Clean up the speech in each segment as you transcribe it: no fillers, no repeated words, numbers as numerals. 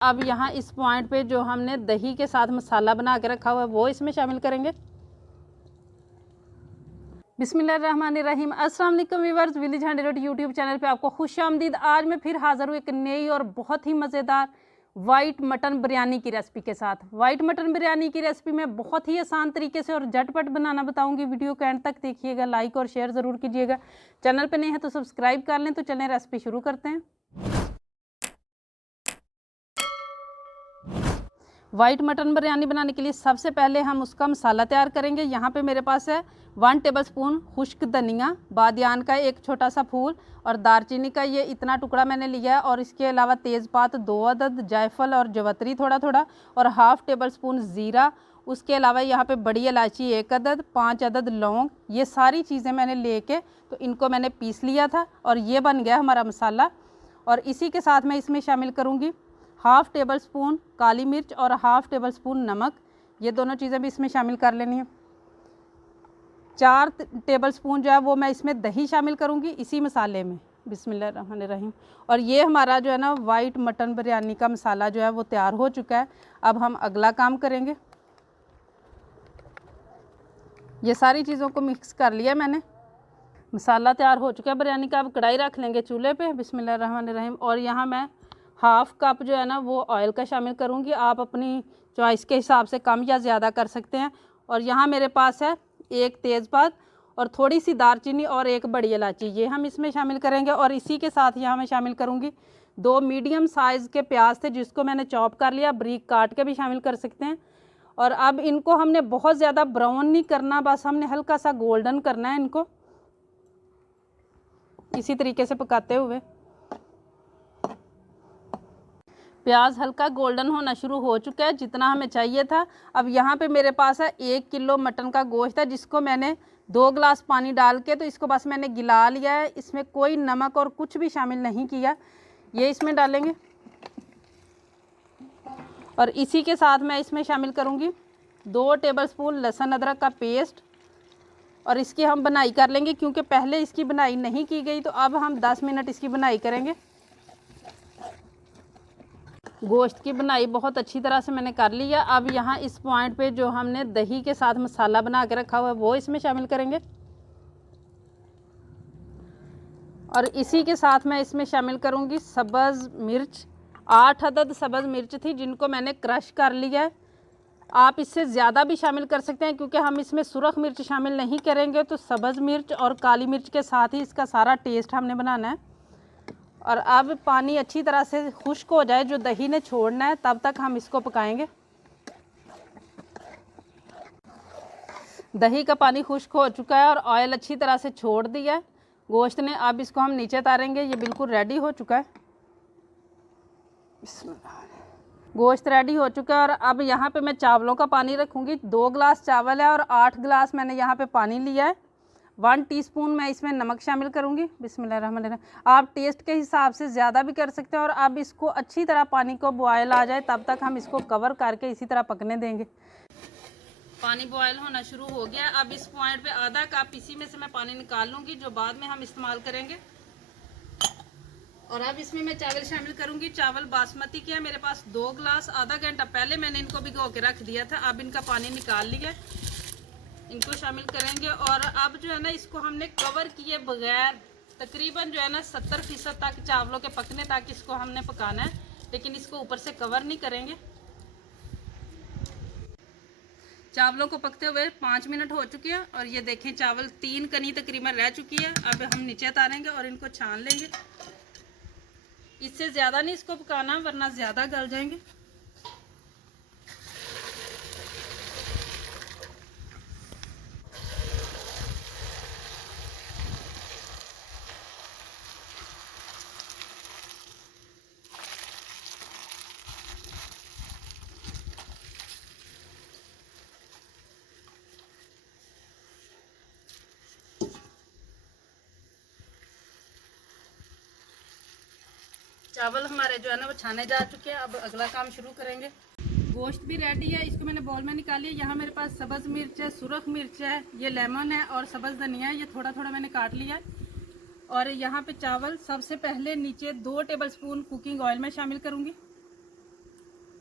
अब यहाँ इस पॉइंट पे जो हमने दही के साथ मसाला बना के रखा हुआ है वो इसमें शामिल करेंगे। बिस्मिल्लाहिर्रहमानिर्रहीम। अस्सलाम वालेकुम viewers, village handy YouTube channel पे आपको खुशामदीद। आज मैं फिर हाज़िर हूँ एक नई और बहुत ही मज़ेदार वाइट मटन बिरयानी की रेसिपी के साथ। वाइट मटन बिरयानी की रेसिपी मैं बहुत ही आसान तरीके से और झटपट बनाना बताऊंगी। वीडियो को एंड तक देखिएगा, लाइक और शेयर ज़रूर कीजिएगा। चैनल पे नहीं है तो सब्सक्राइब कर लें। तो चलें रेसिपी शुरू करते हैं। वाइट मटन बिरयानी बनाने के लिए सबसे पहले हम उसका मसाला तैयार करेंगे। यहाँ पे मेरे पास है 1 टेबलस्पून खुश्क धनिया, बादियान का एक छोटा सा फूल और दालचीनी का ये इतना टुकड़ा मैंने लिया है। और इसके अलावा तेज़पात 2 अदद, जायफल और जवतरी थोड़ा थोड़ा और हाफ़ टेबलस्पून ज़ीरा। उसके अलावा यहाँ पे बड़ी इलायची 1 अदद, 5 अदद लौंग। ये सारी चीज़ें मैंने लेके तो इनको मैंने पीस लिया था और ये बन गया हमारा मसाला। और इसी के साथ मैं इसमें शामिल करूँगी हाफ़ टेबल स्पून काली मिर्च और हाफ़ टेबल स्पून नमक। ये दोनों चीज़ें भी इसमें शामिल कर लेनी है। 4 टेबल स्पून जो है वो मैं इसमें दही शामिल करूँगी इसी मसाले में। बिस्मिल्लाहिर्रहमानिर्रहीम। और ये हमारा जो है ना वाइट मटन बिरयानी का मसाला जो है वो तैयार हो चुका है। अब हम अगला काम करेंगे। ये सारी चीज़ों को मिक्स कर लिया मैंने, मसाला तैयार हो चुका है बिरयानी का। अब कढ़ाई रख लेंगे चूल्हे पे। बिस्मिल्लाहिर्रहमानिर्रहीम। और यहाँ मैं हाफ़ कप जो है ना वो ऑयल का शामिल करूँगी। आप अपनी चॉइस के हिसाब से कम या ज़्यादा कर सकते हैं। और यहाँ मेरे पास है 1 तेज़पात और थोड़ी सी दालचीनी और 1 बड़ी इलायची, ये हम इसमें शामिल करेंगे। और इसी के साथ यहाँ मैं शामिल करूँगी 2 मीडियम साइज़ के प्याज थे जिसको मैंने चॉप कर लिया, बारीक काट के भी शामिल कर सकते हैं। और अब इनको हमने बहुत ज़्यादा ब्राउन नहीं करना, बस हमने हल्का सा गोल्डन करना है इनको, इसी तरीके से पकाते हुए। प्याज हल्का गोल्डन होना शुरू हो चुका है, जितना हमें चाहिए था। अब यहाँ पे मेरे पास है 1 किलो मटन का गोश्त है जिसको मैंने 2 गिलास पानी डाल के तो इसको बस मैंने गिला लिया है। इसमें कोई नमक और कुछ भी शामिल नहीं किया। ये इसमें डालेंगे और इसी के साथ मैं इसमें शामिल करूँगी 2 टेबलस्पून लहसुन अदरक का पेस्ट। और इसकी हम बनाई कर लेंगे क्योंकि पहले इसकी बनाई नहीं की गई, तो अब हम 10 मिनट इसकी बनाई करेंगे। गोश्त की बनाई बहुत अच्छी तरह से मैंने कर लिया। अब यहाँ इस पॉइंट पे जो हमने दही के साथ मसाला बना के रखा हुआ है वो इसमें शामिल करेंगे। और इसी के साथ मैं इसमें शामिल करूँगी सब्ज़ मिर्च। 8 अदद सब्ज़ मिर्च थी जिनको मैंने क्रश कर लिया है। आप इससे ज़्यादा भी शामिल कर सकते हैं क्योंकि हम इसमें सुरख मिर्च शामिल नहीं करेंगे, तो सब्ज़ मिर्च और काली मिर्च के साथ ही इसका सारा टेस्ट हमने बनाना है। और अब पानी अच्छी तरह से खुश्क हो जाए, जो दही ने छोड़ना है, तब तक हम इसको पकाएंगे। दही का पानी खुश्क हो चुका है और ऑयल अच्छी तरह से छोड़ दिया है गोश्त ने। अब इसको हम नीचे उतारेंगे। ये बिल्कुल रेडी हो चुका है। गोश्त रेडी हो चुका है। और अब यहाँ पे मैं चावलों का पानी रखूँगी। 2 गिलास चावल है और 8 गिलास मैंने यहाँ पे पानी लिया है। 1 टीस्पून मैं इसमें नमक शामिल करूँगी। बिस्मिल्लाहिर्रहमानिर्रहीम। आप टेस्ट के हिसाब से ज़्यादा भी कर सकते हैं। और अब इसको अच्छी तरह पानी को बॉयल आ जाए तब तक हम इसको कवर करके इसी तरह पकने देंगे। पानी बॉयल होना शुरू हो गया। अब इस पॉइंट पे आधा कप इसी में से मैं पानी निकाल लूँगी जो बाद में हम इस्तेमाल करेंगे। और अब इसमें मैं चावल शामिल करूँगी। चावल बासमती के है मेरे पास 2 गिलास। आधा घंटा पहले मैंने इनको भिगो के रख दिया था। अब इनका पानी निकाल लिया, इनको शामिल करेंगे। और अब जो है ना इसको हमने कवर किए बगैर तकरीबन जो है ना 70% तक चावलों के पकने तक इसको हमने पकाना है, लेकिन इसको ऊपर से कवर नहीं करेंगे। चावलों को पकते हुए 5 मिनट हो चुके हैं और ये देखें चावल 3 कनी तकरीबन रह चुकी है। अब हम नीचे उतारेंगे और इनको छान लेंगे। इससे ज़्यादा नहीं इसको पकाना वरना ज़्यादा गल जाएंगे। चावल हमारे जो है ना वो छाने जा चुके हैं। अब अगला काम शुरू करेंगे। गोश्त भी रेडी है, इसको मैंने बॉल में निकाल लिया। यहाँ मेरे पास सब्ज़ मिर्च है, सुरख मिर्च है, ये लेमन है और सब्ज़ धनिया है, ये थोड़ा थोड़ा मैंने काट लिया है। और यहाँ पे चावल सबसे पहले नीचे 2 टेबलस्पून कुकिंग ऑयल में शामिल करूँगी।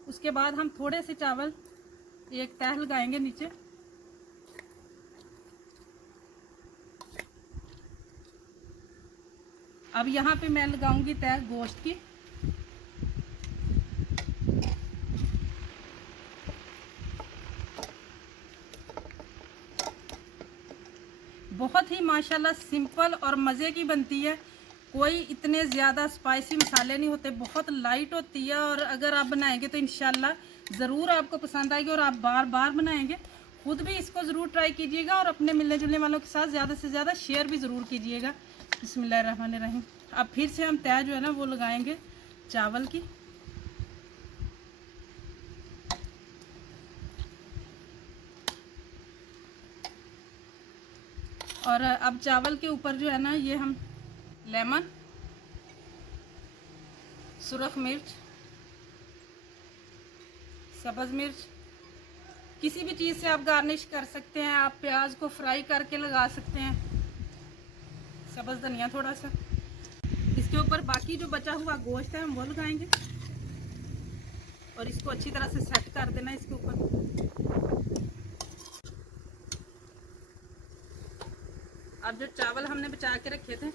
उसके बाद हम थोड़े से चावल एक तह लगाएंगे नीचे। अब यहाँ पे मैं लगाऊंगी तह गोश्त की। बहुत ही माशाल्लाह सिंपल और मज़े की बनती है। कोई इतने ज़्यादा स्पाइसी मसाले नहीं होते, बहुत लाइट होती है। और अगर आप बनाएंगे तो इंशाल्लाह ज़रूर आपको पसंद आएगी और आप बार बार बनाएंगे। खुद भी इसको ज़रूर ट्राई कीजिएगा और अपने मिलने जुलने वालों के साथ ज़्यादा से ज़्यादा शेयर भी ज़रूर कीजिएगा। बिस्मिल्लाहिर्रहमानिर्रहीम। अब फिर से हम तह जो है ना वो लगाएंगे चावल की। और अब चावल के ऊपर जो है ना ये हम लेमन, सुरख मिर्च, सब्ज़ मिर्च, किसी भी चीज़ से आप गार्निश कर सकते हैं। आप प्याज को फ्राई करके लगा सकते हैं, सब्ज़ धनिया थोड़ा सा। इसके ऊपर बाकी जो बचा हुआ गोश्त है हम वो लगाएंगे और इसको अच्छी तरह से सेट कर देना इसके ऊपर। अब जो चावल हमने बचा के रखे थे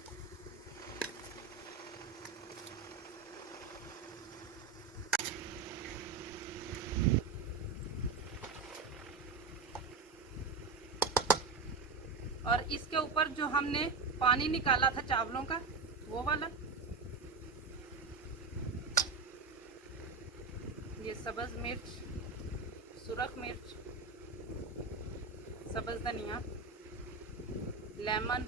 और इसके ऊपर जो हमने पानी निकाला था चावलों का वो वाला, ये सब्ज़ मिर्च, सुरख मिर्च, सब्ज़ धनिया, लेमन।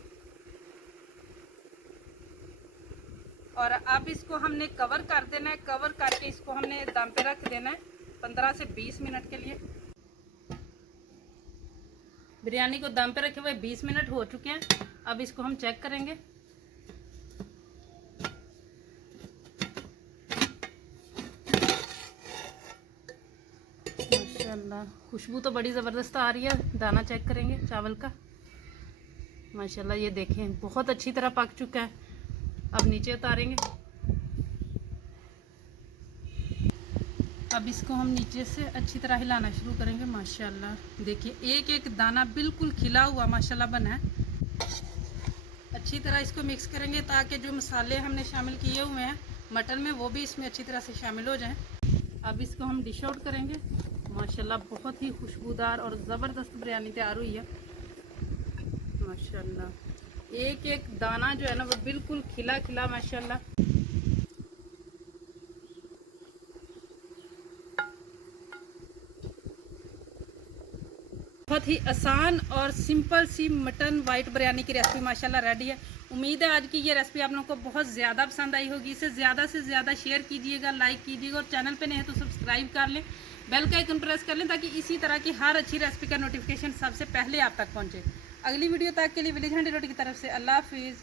और अब इसको हमने कवर कर देना है। कवर करके इसको हमने दम पे रख देना है 15 से 20 मिनट के लिए। बिरयानी को दम पे रखे हुए 20 मिनट हो चुके हैं। अब इसको हम चेक करेंगे। माशाल्लाह खुशबू तो बड़ी ज़बरदस्त आ रही है। दाना चेक करेंगे चावल का। माशाल्लाह ये देखें बहुत अच्छी तरह पक चुका है। अब नीचे उतारेंगे। अब इसको हम नीचे से अच्छी तरह हिलाना शुरू करेंगे। माशाल्लाह देखिए एक एक दाना बिल्कुल खिला हुआ माशाल्लाह बना है। अच्छी तरह इसको मिक्स करेंगे ताकि जो मसाले हमने शामिल किए हुए हैं मटन में वो भी इसमें अच्छी तरह से शामिल हो जाएं। अब इसको हम डिश आउट करेंगे। माशाल्लाह बहुत ही खुशबूदार और ज़बरदस्त बिरयानी तैयार हुई है। माशाल्लाह एक एक दाना जो है ना वो बिल्कुल खिला खिला माशाल्लाह। बहुत ही आसान और सिंपल सी मटन वाइट बिरयानी की रेसिपी माशाल्लाह रेडी है। उम्मीद है आज की ये रेसिपी आप लोगों को बहुत ज़्यादा पसंद आई होगी। इसे ज़्यादा से ज़्यादा शेयर कीजिएगा, लाइक कीजिएगा और चैनल पे नहीं है तो सब्सक्राइब कर लें, बेल का आइकन प्रेस कर लें ताकि इसी तरह की हर अच्छी रेसिपी का नोटिफिकेशन सबसे पहले आप तक पहुँचे। अगली वीडियो तक के लिए विलेज हंडी रोटी की तरफ से अल्लाह हाफिज़।